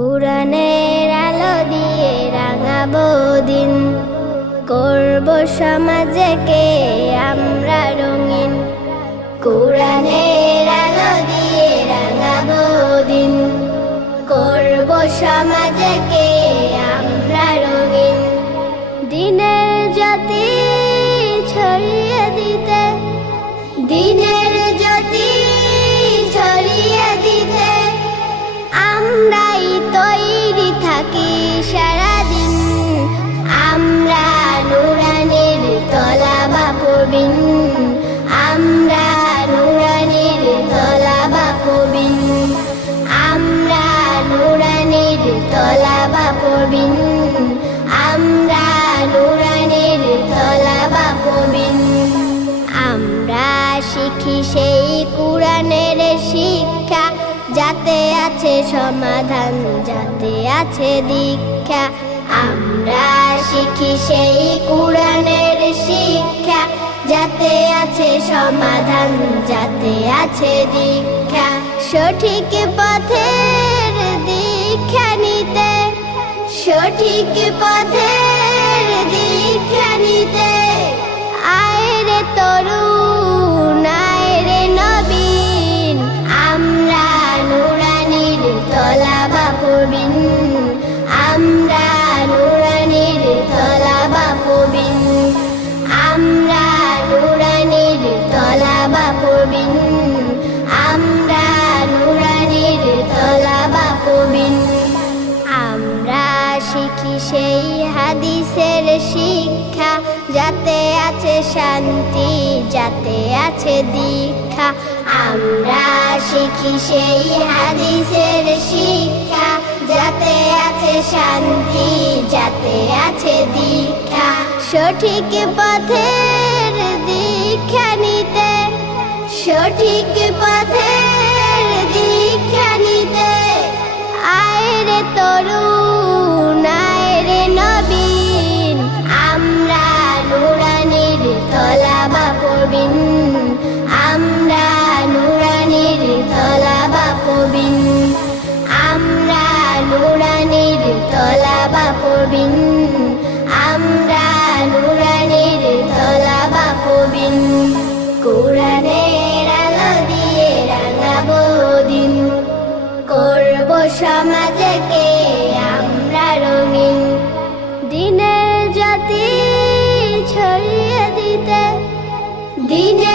কুরআনের আলো দিয়ে রাঙাবো দিন, করব সমাজকে আমরা রঙিন। কুরআনের আলো দিয়ে রাঙাবো দিন, করব সমাজকে আমরা রঙিন। দিনের জ্যোতি ছড়িয়ে দিতে, দিনের জ্যোতি ছড়িয়ে দিতে আমরাই তৈরি থাকি সারাদিন। আমরা নুরানির তলাবা পড়বিন, আমরা নুরানির তলাবা পড়বিন, আমরা নুরানির তলাবা পড়বিন, আমরা নুরানির তলাবা পড়বিন। আমরা শিখি সেই কুরআনের শিক্ষা, যাতে আছে সমাধান, যাতে আছে দীক্ষা। আমরা শিখি সেই কুরআনের শিক্ষা, যাতে আছে সমাধান, যাতে আছে দীক্ষা। সঠিক পথের দীক্ষা নিতে, সঠিক পথের দীক্ষা নিতে আয় রে তরুণ, আয় রে নবীন। আমরা নুরানির তলাবা পড়বিন, আমরা নুরানির তলাবা পড়বিন, আমরা নুরানির তলাবা পড়বিন, আমরা নুরানির তলাবা পড়বিন। আমরা শিখি সেই হাদিসের শিক্ষা, যাতে আছে শান্তি, যাতে আছে দীক্ষা। আমরা শিখি সেই হাদিসের শিক্ষা, যাতে আছে শান্তি, যাতে আছে দীক্ষা। সঠিক পথের দীক্ষা নিতে, সঠিক পথের দীক্ষা নিতে আয় রে তরুণ, আয় রে নবীন। আমরা নুরানির তলাবা পড়বিন, আমরা নুরানির তলাবা পড়বিন, আমরা নুরানির তলাবা পড়বিন, আমরা নুরানির তলাবা পড়বিন। কুরআনের আলো দিয়ে রাঙাবো দিন, করব সমাজকে আমরা রঙিন। দিনের জ্যোতি ছড়িয়ে দিতে, দিনের